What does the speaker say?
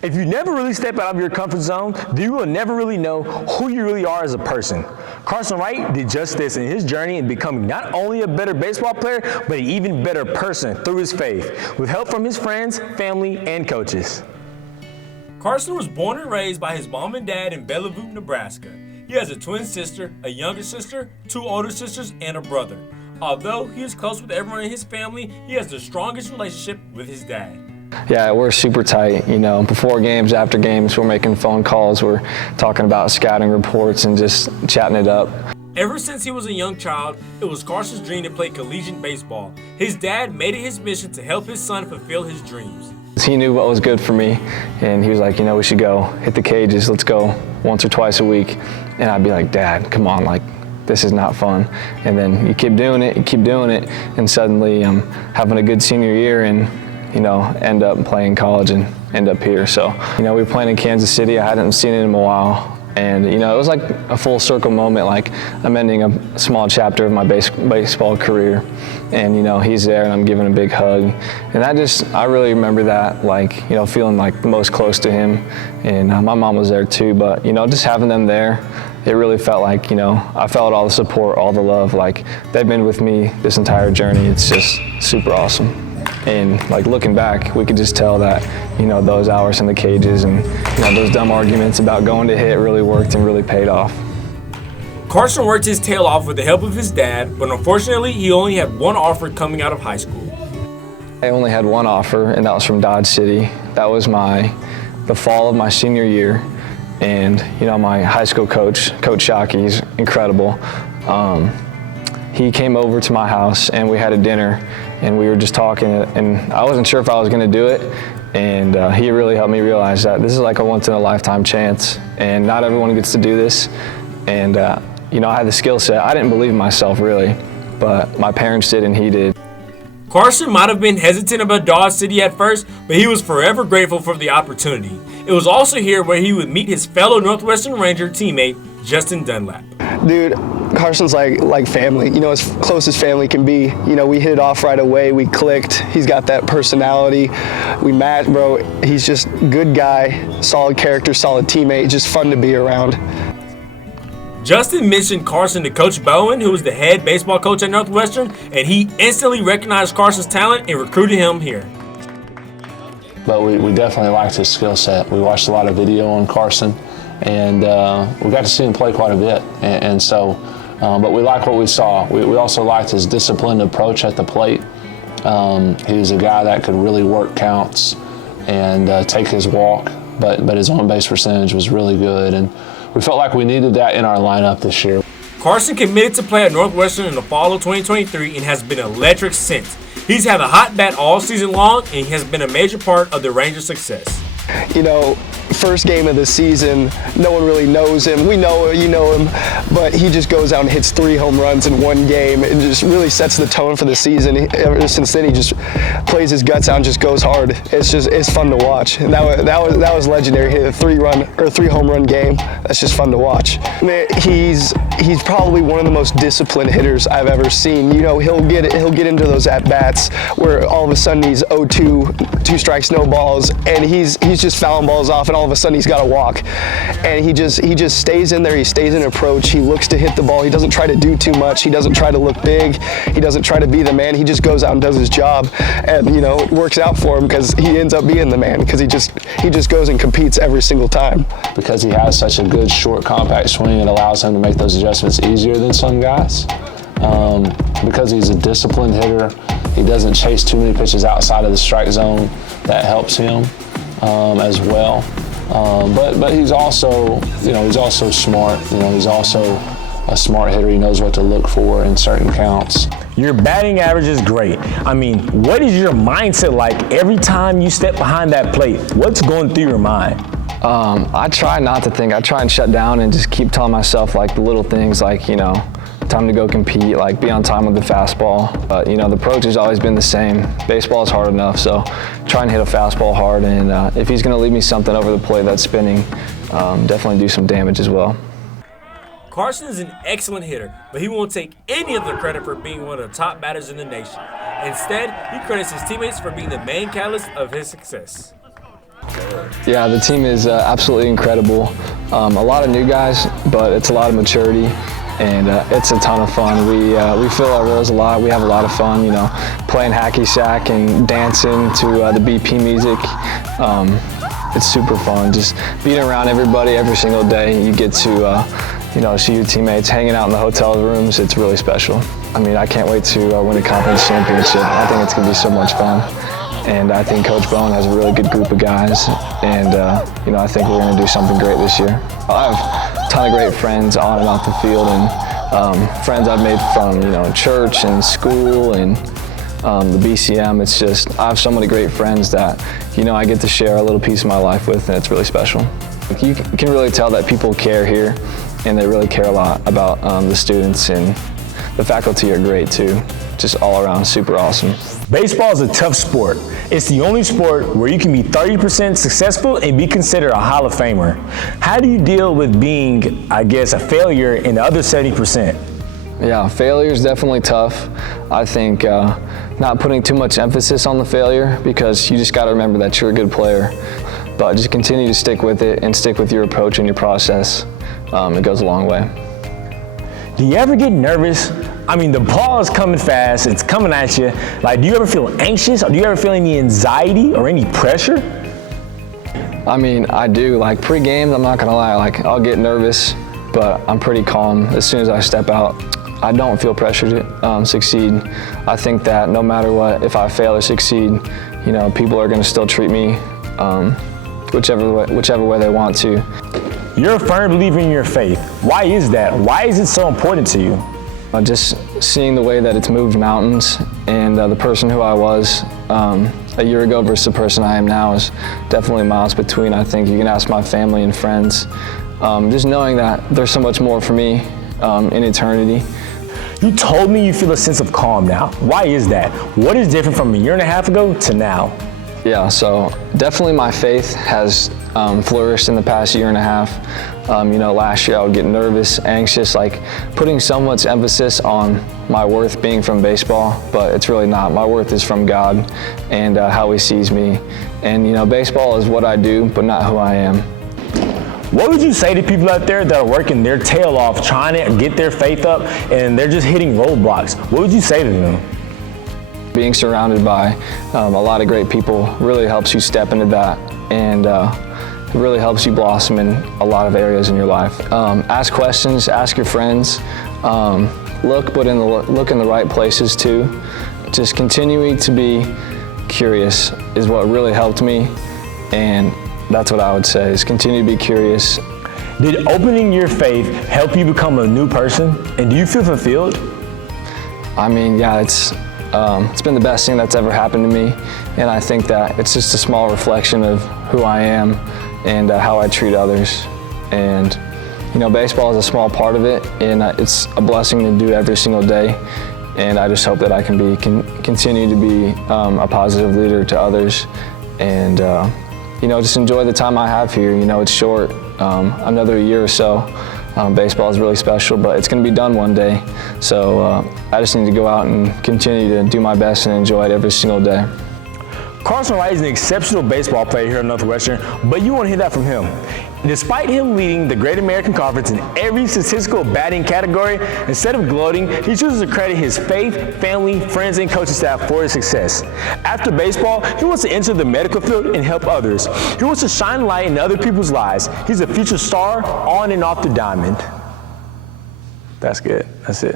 If you never really step out of your comfort zone, then you will never really know who you really are as a person. Carson Wright did just this in his journey in becoming not only a better baseball player, but an even better person through his faith, with help from his friends, family, and coaches. Carson was born and raised by his mom and dad in Bellevue, Nebraska. He has a twin sister, a younger sister, 2 older sisters, and a brother. Although he is close with everyone in his family, he has the strongest relationship with his dad. Yeah, we're super tight. You know, before games, after games, we're making phone calls. We're talking about scouting reports and just chatting it up. Ever since he was a young child, it was Carson's dream to play collegiate baseball. His dad made it his mission to help his son fulfill his dreams. He knew what was good for me, and he was like, you know, we should go hit the cages. Let's go once or twice a week. And I'd be like, Dad, come on, like, this is not fun. And then you keep doing it, and suddenly I'm having a good senior year and, you know, end up playing college and end up here. So, you know, we were playing in Kansas City. I hadn't seen it in a while. And, you know, it was like a full circle moment, like I'm ending a small chapter of my baseball career. And, you know, he's there and I'm giving a big hug. And I really remember that, like, you know, feeling like the most close to him. And my mom was there too, but, you know, just having them there, it really felt like, you know, I felt all the support, all the love. Like, they've been with me this entire journey. It's just super awesome. And like looking back, we could just tell that, you know, those hours in the cages and, you know, those dumb arguments about going to hit really worked and really paid off. Carson worked his tail off with the help of his dad, but unfortunately he only had one offer coming out of high school. I only had one offer, and that was from Dodge City. That was the fall of my senior year. And, you know, my high school coach, Coach Shockey, he's incredible. He came over to my house and we had a dinner and we were just talking, and I wasn't sure if I was going to do it. And he really helped me realize that this is like a once-in-a-lifetime chance, and not everyone gets to do this. And, you know, I had the skill set. I didn't believe in myself, really, but my parents did and he did. Carson might have been hesitant about Dodge City at first, but he was forever grateful for the opportunity. It was also here where he would meet his fellow Northwestern Ranger teammate, Justin Dunlap. Dude, Carson's like family, you know, as close as family can be. You know, we hit it off right away, we clicked. He's got that personality. We matched, bro. He's just a good guy, solid character, solid teammate, just fun to be around. Justin mentioned Carson to Coach Bowen, who was the head baseball coach at Northwestern, and he instantly recognized Carson's talent and recruited him here. But we definitely liked his skill set. We watched a lot of video on Carson, and we got to see him play quite a bit. And so, but we liked what we saw. We also liked his disciplined approach at the plate. He was a guy that could really work counts and take his walk, but his on-base percentage was really good. And we felt like we needed that in our lineup this year. Carson committed to play at Northwestern in the fall of 2023 and has been electric since. He's had a hot bat all season long, and he has been a major part of the Rangers' success. You know, first game of the season, no one really knows him. We know you know him, but he just goes out and hits 3 home runs in one game and just really sets the tone for the season. Ever since then, he just plays his guts out and just goes hard. It's fun to watch. And that was legendary. He hit a 3 home run game. That's just fun to watch. Man, he's probably one of the most disciplined hitters I've ever seen. You know, he'll get into those at bats where all of a sudden he's 0-2, 2 strikes, no balls, and he's just fouling balls off, and all of a sudden he's got to walk. And he just stays in there. He stays in approach. He looks to hit the ball. He doesn't try to do too much. He doesn't try to look big. He doesn't try to be the man. He just goes out and does his job, and you know, it works out for him because he ends up being the man because he just goes and competes every single time. Because he has such a good short compact swing, it allows him to make those adjustments easier than some guys. Because he's a disciplined hitter, he doesn't chase too many pitches outside of the strike zone. That helps him as well. But he's also, you know, he's also smart. You know, he's also a smart hitter. He knows what to look for in certain counts. Your batting average is great. I mean, what is your mindset like every time you step behind that plate? What's going through your mind? I try not to think. I try and shut down and just keep telling myself like the little things, like, you know, time to go compete, like be on time with the fastball. But, you know, the approach has always been the same. Baseball is hard enough, so try and hit a fastball hard. And if he's going to leave me something over the plate that's spinning, definitely do some damage as well. Carson is an excellent hitter, but he won't take any of the credit for being one of the top batters in the nation. Instead, he credits his teammates for being the main catalyst of his success. Yeah, the team is absolutely incredible. A lot of new guys, but it's a lot of maturity, and it's a ton of fun. We fill our roles a lot. We have a lot of fun, you know, playing hacky sack and dancing to the BP music. It's super fun. Just being around everybody every single day. You get to, you know, see your teammates hanging out in the hotel rooms. It's really special. I mean, I can't wait to win a conference championship. I think it's going to be so much fun. And I think Coach Bone has a really good group of guys. And, you know, I think we're going to do something great this year. I have a ton of great friends on and off the field, and friends I've made from, you know, church and school and the BCM. It's just, I have so many great friends that, you know, I get to share a little piece of my life with, and it's really special. You can really tell that people care here, and they really care a lot about the students, and the faculty are great too. Just all around super awesome. Baseball is a tough sport. It's the only sport where you can be 30% successful and be considered a Hall of Famer. How do you deal with being, I guess, a failure in the other 70%? Yeah, failure is definitely tough. I think not putting too much emphasis on the failure, because you just got to remember that you're a good player. But just continue to stick with it and stick with your approach and your process. It goes a long way. Do you ever get nervous? I mean, the ball is coming fast, it's coming at you. Like, do you ever feel anxious, or do you ever feel any anxiety or any pressure? I mean, I do. Like pre-games, I'm not gonna lie, like I'll get nervous, but I'm pretty calm. As soon as I step out, I don't feel pressure to succeed. I think that no matter what, if I fail or succeed, you know, people are gonna still treat me whichever way they want to. You're a firm believer in your faith. Why is that? Why is it so important to you? Just seeing the way that it's moved mountains, and the person who I was a year ago versus the person I am now is definitely miles between. I think you can ask my family and friends. Just knowing that there's so much more for me in eternity. You told me you feel a sense of calm now. Why is that? What is different from a year and a half ago to now? Yeah, so definitely my faith has flourished in the past year and a half. You know, last year I would get nervous, anxious, like putting so much emphasis on my worth being from baseball, but it's really not. My worth is from God and how He sees me. And, you know, baseball is what I do, but not who I am. What would you say to people out there that are working their tail off trying to get their faith up and they're just hitting roadblocks? What would you say to them? Being surrounded by a lot of great people really helps you step into that, and it really helps you blossom in a lot of areas in your life. Ask questions, ask your friends, look in the right places too. Just continuing to be curious is what really helped me, and that's what I would say, is continue to be curious. Did opening your faith help you become a new person, and do you feel fulfilled? I mean, yeah, it's been the best thing that's ever happened to me, and I think that it's just a small reflection of who I am and how I treat others. And, you know, baseball is a small part of it, and it's a blessing to do every single day. And I just hope that I can continue to be a positive leader to others, and you know, just enjoy the time I have here. You know, it's short, another year or so. Baseball is really special, but it's going to be done one day. So I just need to go out and continue to do my best and enjoy it every single day. Carson Wright is an exceptional baseball player here at Northwestern, but you won't hear that from him. Despite him leading the Great American Conference in every statistical batting category, instead of gloating, he chooses to credit his faith, family, friends, and coaching staff for his success. After baseball, he wants to enter the medical field and help others. He wants to shine light in other people's lives. He's a future star on and off the diamond. That's good. That's it.